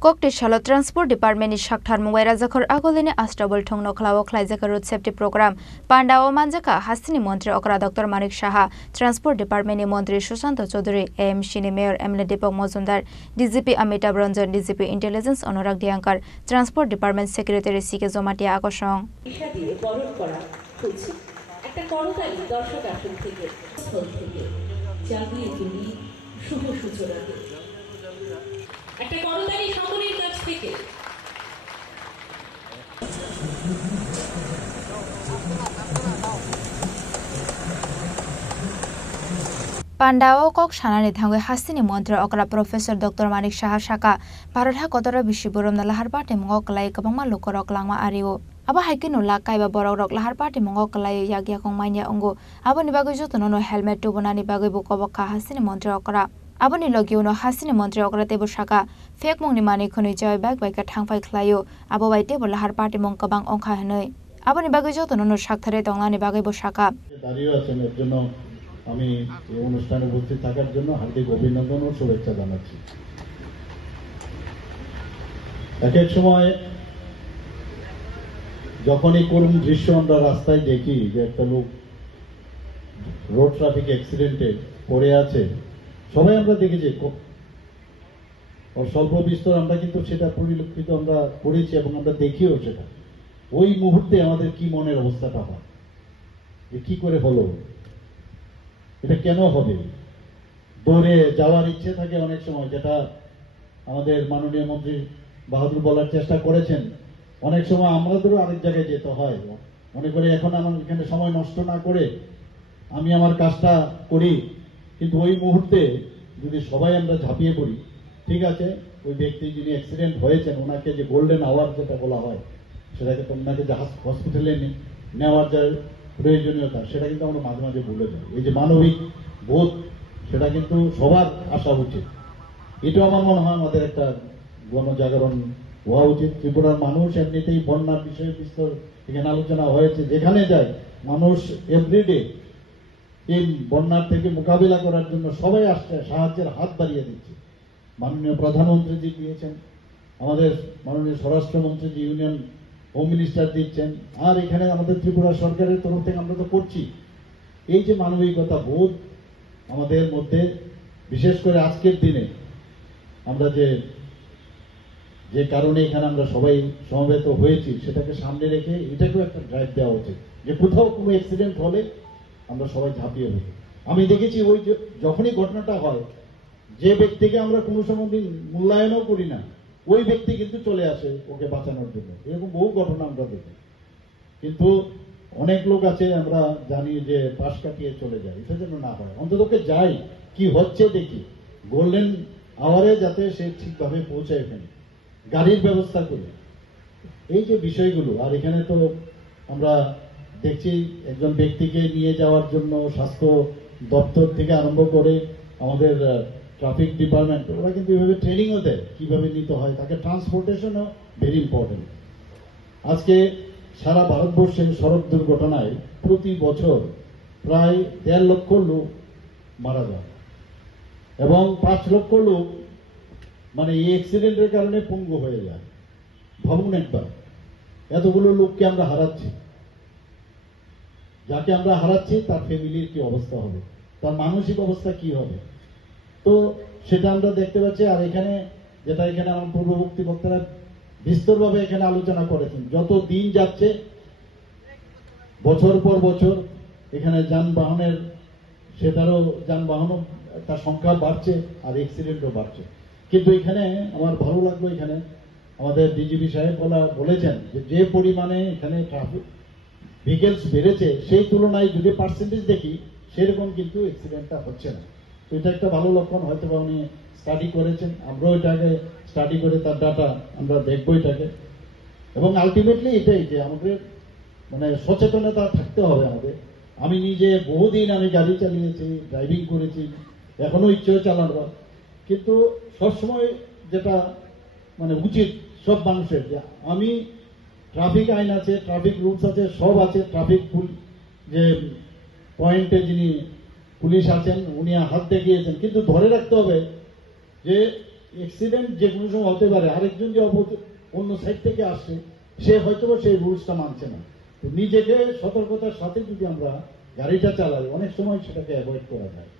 Kokti Shalo Transport Department is Shakhtar Muwaira Zakhar Agolini Astabal Tong Noklawo Klaizaka Road Safety Program Pandao Manjaka Hasini Montri Okra Dr. Manik Shaha Transport Department Montri Shushanto Chaudhary AM Shini Mayor Emily Depok Mozumdar DGP Amitabh Ranjan DGP Intelligence Anurag Diankar Transport Department Secretary CK Zomatia Akosong একটা করতালি সকলের কাছ থেকে Pandao Kok Shanani Thangwe Hasini Montri Okra Professor Dr. Manik Shaha Shaka Paradha Kotara Bishiburum Lahar Party Mongok Kabama Lukorok Langma Ario Aba Haikinu Lakai Borok Lahar Party Mongok Yagyakong Mania Ungo Aba Nibago Jotono helmet to Bonani Bago Bukoboka Hasini Montri Okra Aboni Logiuno Hasini Montri Okra Tebo Shaka Fake Mongni Mani Kuni Joy Bag by Katangpai Klayo Aba White Table Lahar Party Monkabang Onka Hanoi Aboni Bago Jotono Shaktare Donglani Bago Shaka আমি এই অনুষ্ঠানে উপস্থিত থাকার জন্য হার্দিক অভিনন্দন ও শুভেচ্ছা জানাচ্ছি। এক সময় যখনই করুণ দৃশ্য আমরা রাস্তায় দেখি যে একটা লোক রোড ট্রাফিক অ্যাক্সিডেন্টে পড়ে আছে, সবাই আমরা দেখেছি স্বল্প বিস্তর আমরা কিন্তু সেটা পরিলক্ষিত আমরা করেছি এবং আমরা দেখিও সেটা। ওই মুহূর্তে আমাদের কি মনের অবস্থাটা হয় যে কি করে হলো, এটা কেন হবে, দৌড়ে যাওয়ার ইচ্ছে থাকে অনেক সময়, যেটা আমাদের মাননীয় মন্ত্রী বাহাদুর বলার চেষ্টা করেছেন। অনেক সময় আমাদেরও আরেক জায়গায় যেতে হয়, মনে করে এখন আমার এখানে সময় নষ্ট না করে আমি আমার কাজটা করি, কিন্তু ওই মুহূর্তে যদি সবাই আমরা ঝাঁপিয়ে পড়ি, ঠিক আছে ওই ব্যক্তি যিনি অ্যাক্সিডেন্ট হয়েছেন ওনাকে যে গোল্ডেন আওয়ার যেটা বলা হয় সেটাকে তো ওনাকে যে হসপিটালে নেওয়ার যায় প্রয়োজনীয়তা, সেটা কিন্তু আমরা মাঝে মাঝে ভুলে যাই। এই যে মানবিক বোধ সেটা কিন্তু সবার আসা উচিত। এটা আমার মনে হয় আমাদের একটা গণজাগরণ হওয়া উচিত। ত্রিপুরার মানুষ এমনিতেই বন্যার বিষয়ে বিস্তর এখানে আলোচনা হয়েছে, যেখানে যায় মানুষ এভরিডে এই বন্যার থেকে মোকাবিলা করার জন্য সবাই আসছে, সাহায্যের হাত বাড়িয়ে দিচ্ছে। মাননীয় প্রধানমন্ত্রীজি দিয়েছেন, আমাদের মাননীয় স্বরাষ্ট্রমন্ত্রীজি ইউনিয়ন হোম মিনিস্টার দিচ্ছেন, আর এখানে আমাদের ত্রিপুরা সরকারের তরফ থেকে আমরা তো করছি। এই যে মানবিকতা বোধ আমাদের মধ্যে, বিশেষ করে আজকের দিনে আমরা যে কারণে এখানে আমরা সবাই সমবেত হয়েছি সেটাকে সামনে রেখে এটাকেও একটা ড্রাইভ দেওয়া উচিত যে কোথাও কোনো অ্যাক্সিডেন্ট হলে আমরা সবাই ঝাঁপিয়ে পড়ি। আমি দেখেছি ওই যখনই ঘটনাটা হয়, যে ব্যক্তিকে আমরা কোনো সময় মূল্যায়নও করি না, ওই ব্যক্তি কিন্তু চলে আসে ওকে বাঁচানোর জন্য। এরকম বহু ঘটনা আমরা দেখি, কিন্তু অনেক লোক আছে আমরা জানি যে পাশ কাটিয়ে চলে যায়। এটা যেন না হয়, অন্ততকে যাই কি হচ্ছে দেখি, গোল্ডেন আওয়ারে যাতে সে ঠিকভাবে পৌঁছায়, এখানে গাড়ির ব্যবস্থা করি, এই যে বিষয়গুলো। আর এখানে তো আমরা দেখছি একজন ব্যক্তিকে নিয়ে যাওয়ার জন্য স্বাস্থ্য দপ্তর থেকে আরম্ভ করে আমাদের ট্রাফিক ডিপার্টমেন্ট, ওরা কিন্তু এভাবে ট্রেনিংও দেয় কিভাবে নিতে হয়, তাকে ট্রান্সপোর্টেশনও ভেরি ইম্পর্টেন্ট। আজকে সারা ভারতবর্ষের সড়ক দুর্ঘটনায় প্রতি বছর প্রায় ১.৫ লক্ষ লোক মারা যায় এবং ৫ লক্ষ লোক মানে এই অ্যাক্সিডেন্টের কারণে পঙ্গু হয়ে যায়। ভাবুন একবার, এতগুলো লোককে আমরা হারাচ্ছি, যাকে আমরা হারাচ্ছি তার ফ্যামিলির কি অবস্থা হবে, তার মানসিক অবস্থা কি হবে, তো সেটা আমরা দেখতে পাচ্ছি। আর এখানে যেটা এখানে আমার পূর্ববর্তী বক্তারা বিস্তরভাবে এখানে আলোচনা করেছেন, যত দিন যাচ্ছে বছর পর বছর এখানে যানবাহনের সেটারও যানবাহনও তার সংখ্যা বাড়ছে আর অ্যাক্সিডেন্টও বাড়ছে। কিন্তু এখানে আমার ভালো লাগলো, এখানে আমাদের ডিজিপি সাহেব বলেছেন যে পরিমাণে এখানে ট্রাফিক ভেহিকেলস বেড়েছে সেই তুলনায় যদি পার্সেন্টেজ দেখি সেরকম কিন্তু অ্যাক্সিডেন্টটা হচ্ছে না। তো এটা একটা ভালো লক্ষণ, হয়তো বা উনি স্টাডি করেছেন, আমরাও এটাকে স্টাডি করে তার ডাটা আমরা দেখবো এটাকে। এবং আলটিমেটলি এটাই যে আমাদের মানে সচেতনতা থাকতে হবে আমাদের। আমি নিজে বহুদিন আমি গাড়ি চালিয়েছি, ড্রাইভিং করেছি, এখনো ইচ্ছেও চালানো, কিন্তু সবসময় যেটা মানে উচিত সব মানুষের যে আমি ট্রাফিক আইন আছে, ট্রাফিক রুলস আছে, সব আছে, ট্রাফিক যে পয়েন্টে যিনি পুলিশ আছেন উনি হাত দেখিয়েছেন, কিন্তু ধরে রাখতে হবে যে অ্যাক্সিডেন্ট যে কোনো সময় হতে পারে, আরেকজন যে অন্য সাইড থেকে আসে সে হয়তো সেই রুলসটা মানছে না। তো নিজেকে সতর্কতার সাথে যদি আমরা গাড়িটা চালাই অনেক সময় সেটাকে অ্যাভয়েড করা যায়।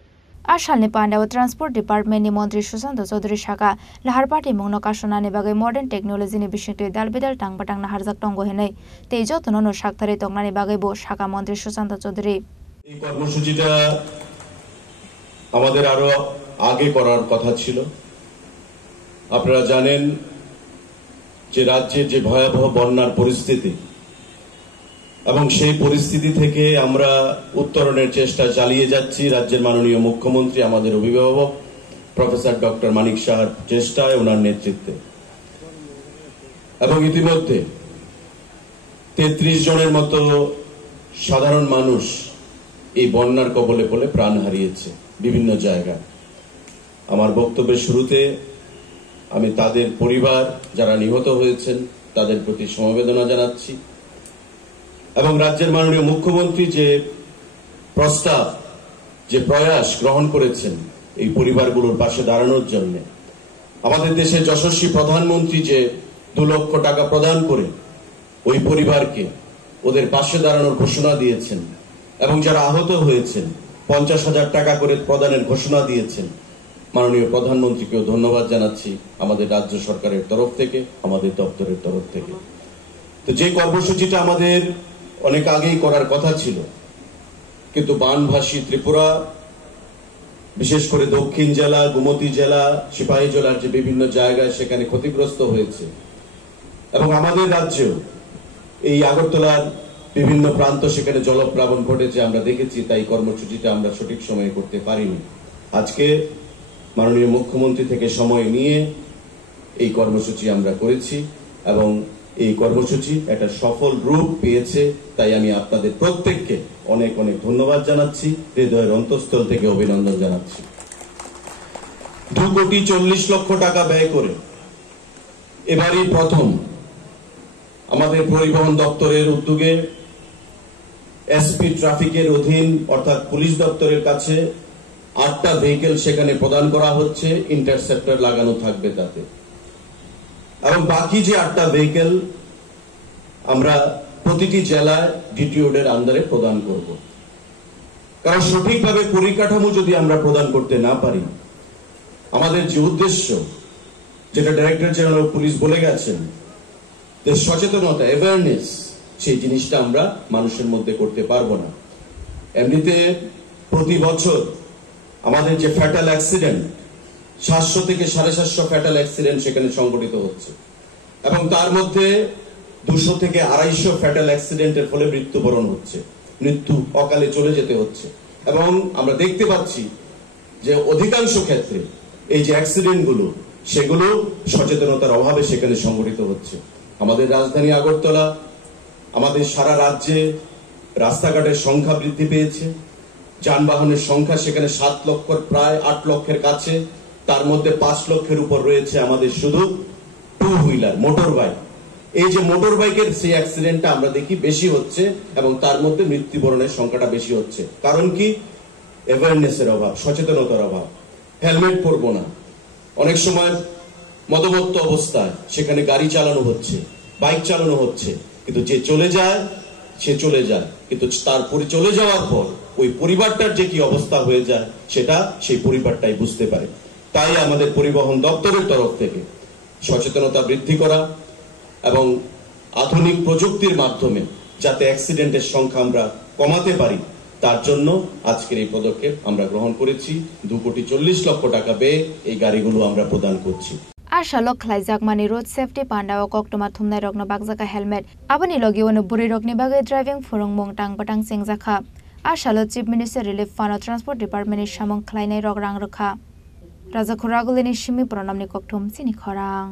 आसालनि पान्डाव ट्रान्सपोर्ट डिपार्टमेन्टनि मन्त्री सुशान्त चौधरी साका लाहारपाटी मुंनो कासनानि बागै मर्डान टेक्नोलजिनि बिसिंतै दालबेदाल टांबाटां नाहारजाक टंग हेनै तेई जतननो साक्तारि तंगनानि बागैबो साका मन्त्री सुशान्त चौधरी এই কর্মসূচিটা আমাদের আরো আগে করার কথা ছিল। আপনারা জানেন যে রাজ্যে যে ভয়াবহ বন্যার পরিস্থিতি এবং সেই পরিস্থিতি থেকে আমরা উত্তরণের চেষ্টা চালিয়ে যাচ্ছি। রাজ্যের মাননীয় মুখ্যমন্ত্রী আমাদের অভিভাবক প্রফেসর ডক্টর মানিক সাহার চেষ্টায়, ওনার নেতৃত্বে, এবং ইতিমধ্যে 33 জনের মতো সাধারণ মানুষ এই বন্যার কবলে পড়ে প্রাণ হারিয়েছে বিভিন্ন জায়গায়। আমার বক্তব্যের শুরুতে আমি তাদের পরিবার যারা নিহত হয়েছেন তাদের প্রতি সমবেদনা জানাচ্ছি এবং রাজ্যের মাননীয় মুখ্যমন্ত্রী যে প্রস্তাব, যে প্রয়াস গ্রহণ করেছেন এই পরিবারগুলোর পাশে দাঁড়ানোর জন্য, আমাদের দেশের যশস্বী প্রধানমন্ত্রী যে 2 লক্ষ টাকা প্রদান করে ওই পরিবারকে ওদের পাশে দাঁড়ানোর ঘোষণা দিয়েছেন এবং যারা আহত হয়েছেন 50,000 টাকা করে প্রদানের ঘোষণা দিয়েছেন, মাননীয় প্রধানমন্ত্রীকেও ধন্যবাদ জানাচ্ছি আমাদের রাজ্য সরকারের তরফ থেকে, আমাদের দপ্তরের তরফ থেকে। তো যে কর্মসূচিটা আমাদের অনেক আগেই করার কথা ছিল, কিন্তু বানভাসী ত্রিপুরা, বিশেষ করে দক্ষিণ জেলা, গোমতী জেলা, সিপাহী জেলার যে বিভিন্ন জায়গায় সেখানে ক্ষতিগ্রস্ত হয়েছে এবং আমাদের রাজ্যেও এই আগরতলার বিভিন্ন প্রান্ত সেখানে জলপ্লাবন ঘটেছে আমরা দেখেছি, তাই কর্মসূচিটা আমরা সঠিক সময়ে করতে পারিনি। আজকে মাননীয় মুখ্যমন্ত্রী থেকে সময় নিয়ে এই কর্মসূচি আমরা করেছি এবং এই কর্মসূচি একটা সফল রূপ পেয়েছে, তাই আমি আপনাদের প্রত্যেককে অনেক অনেক ধন্যবাদ জানাচ্ছি, হৃদয়ের অন্তঃস্থল থেকে অভিনন্দন জানাচ্ছি। 2,40,00,000 টাকা ব্যয় করে এবারই প্রথম আমাদের পরিবহন দপ্তরের উদ্যোগে এসপি ট্রাফিকের অধীন অর্থাৎ পুলিশ দপ্তরের কাছে 8টা ভেহিকেল সেখানে প্রদান করা হচ্ছে, ইন্টারসেপ্টর লাগানো থাকবে তাতে, এবং বাকি যে 8টা ভেহিকেল আমরা প্রতিটি জেলায় ডিটিওডের আন্ডারে প্রদান করব। কারণ সঠিকভাবে পরিকাঠামো যদি আমরা প্রদান করতে না পারি, আমাদের যে উদ্দেশ্য, যেটা ডাইরেক্টর জেনারেল অফ পুলিশ বলে গেছেন, যে সচেতনতা, অ্যাওয়ারনেস, সেই জিনিসটা আমরা মানুষের মধ্যে করতে পারবো না। এমনিতে প্রতি বছর আমাদের যে ফ্যাটাল অ্যাক্সিডেন্ট 700 থেকে 750 ফ্যাটাল অ্যাক্সিডেন্ট সেখানে সংঘটিত হচ্ছে এবং তার মধ্যে 200 থেকে 250 ফ্যাটাল অ্যাক্সিডেন্টের ফলে মৃত্যুবরণ হচ্ছে, মৃত্যু অকালে চলে যেতে হচ্ছে। এবং আমরা দেখতে পাচ্ছি যে অধিকাংশ ক্ষেত্রে এই যে অ্যাক্সিডেন্টগুলো সেগুলো সচেতনতার অভাবে সেখানে সংঘটিত হচ্ছে। আমাদের রাজধানী আগরতলা, আমাদের সারা রাজ্যে রাস্তাঘাটের সংখ্যা বৃদ্ধি পেয়েছে, যানবাহনের সংখ্যা সেখানে 7 লক্ষ, প্রায় 8 লক্ষের কাছে, তার মধ্যে 5 লক্ষের উপর রয়েছে আমাদের শুধু 2 হুইলার, মোটর বাইক। এই যে মোটর বাইকের সেই অ্যাক্সিডেন্টটা আমরা দেখি বেশি হচ্ছে এবং তার মধ্যে মৃত্যুবরণের সংখ্যাটা বেশি হচ্ছে। কারণ কি? অ্যাওয়ারনেসের অভাব, সচেতনতার অভাব। হেলমেট পরবো না, অনেক সময় মদমত্ত অবস্থায় সেখানে গাড়ি চালানো হচ্ছে, বাইক চালানো হচ্ছে, কিন্তু যে চলে যায় সে চলে যায়, কিন্তু তারপরে চলে যাওয়ার পর ওই পরিবারটার যে কি অবস্থা হয়ে যায় সেটা সেই পরিবারটাই বুঝতে পারে। তাই আমাদের পরিবহন দপ্তরের তরফ থেকে সচেতনতা বৃদ্ধি করা এবং আধুনিক প্রযুক্তির মাধ্যমে যাতে অ্যাক্সিডেন্টের সংখ্যা আমরা কমাতে পারি, তার জন্য আজকের এই পদক্ষেপ আমরা গ্রহণ করেছি। 2,40,00,000 টাকা ব্যয়ে এই গাড়িগুলো আমরা প্রদান করছি। Arshalo khlaijak mani road safety pandao koktoma thumnai rokno bakjaka helmet aboni logi ono buri rokni bagai driving phorongmung tangbatang sengjakha. Arshalo Chief Minister Relief Fund Transport Department ni samung khlainai rok rang rakha. Raja Khuragulini Shimi Pranamni kokthum chini khorang.